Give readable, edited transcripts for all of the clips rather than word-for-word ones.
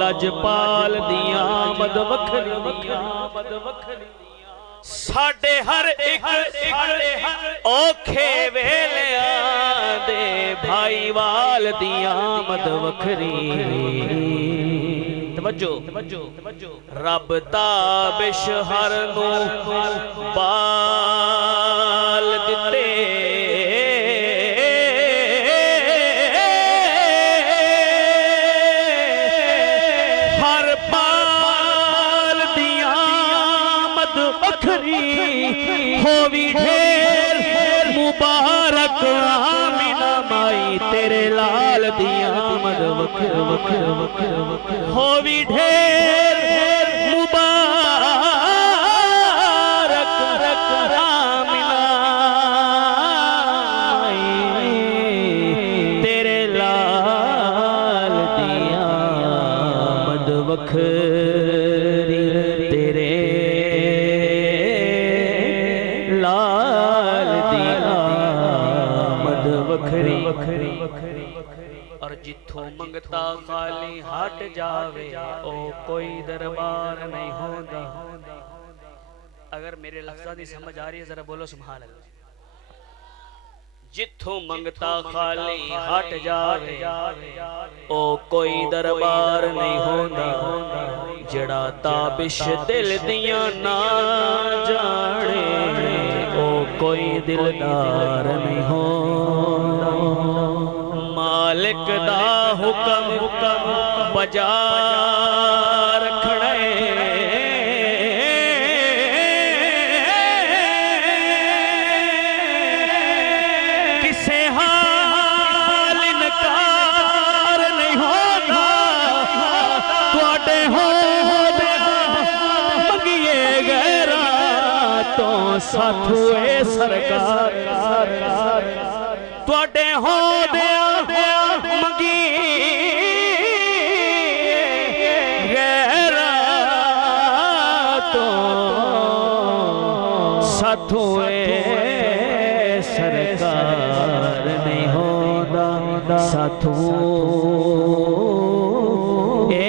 लजपाल दिया आमद वखरी साडे हर एक औखे वेलियां दे भाईवाल दिया आमद वखरी। तवज्जो रब ताबिश हर नू बाल दिते होवी ढेर मुबारक आमिना माई तेरे लाल दिया आमद वखर होवी ढेर मुबारक आमिना माई तेरे लाल दिया आमद वखरी तेरे लाल दिया आमद वखरी। और जिथों मंगता खाली हट जावे ओ कोई दरबार नहीं होता। अगर मेरे लफ्ज़ां दी समझ आ रही है जरा बोलो सुभान अल्लाह। जिथों मंगता खाली हट जावे ओ कोई दरबार नहीं होता। जड़ा ताबिश दिल दियां ना जाने ओ कोई दिलदार नहीं हो। मालिक दा हुक्म बजा रखने किसे हाल इनकार नहीं होगा। तुहाडे हो मंगिए गैरा तो साथू ए सरकार तुहाडे हो मंगी गैरा तो साथू ए सरकार नहीं होता। साथू ए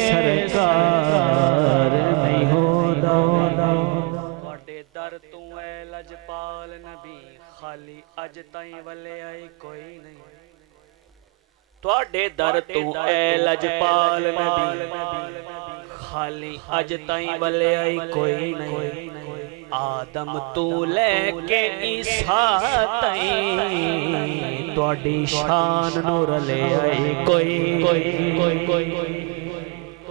सरकार नहीं होता। दर तू ए लजपाल नबी खाली अज ताईं वले आई कोई नहीं। तुहाडे दर तू ए लजपाल नबी खाली अज ताईं वले आई कोई नहीं। आदम तू लेके ईसा ताईं तुहाडी शान नू रले आई कोई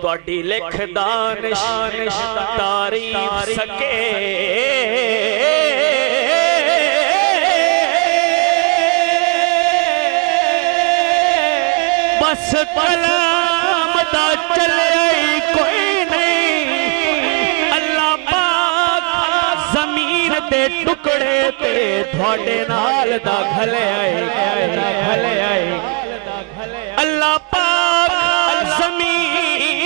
तुहाडी लिखदा निशान तारीफ सके बस कलाम दा चले कोई नहीं। अल्लाह पाक ज़मीन दे टुकड़े ते थोड़े नाल दा घले आए। अल्लाह पाक ज़मीन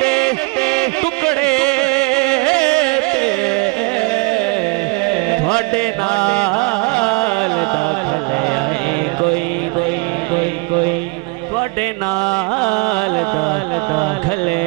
दे टुकड़े ते थोड़े नाल दा घले आए कोई नाल दाल खले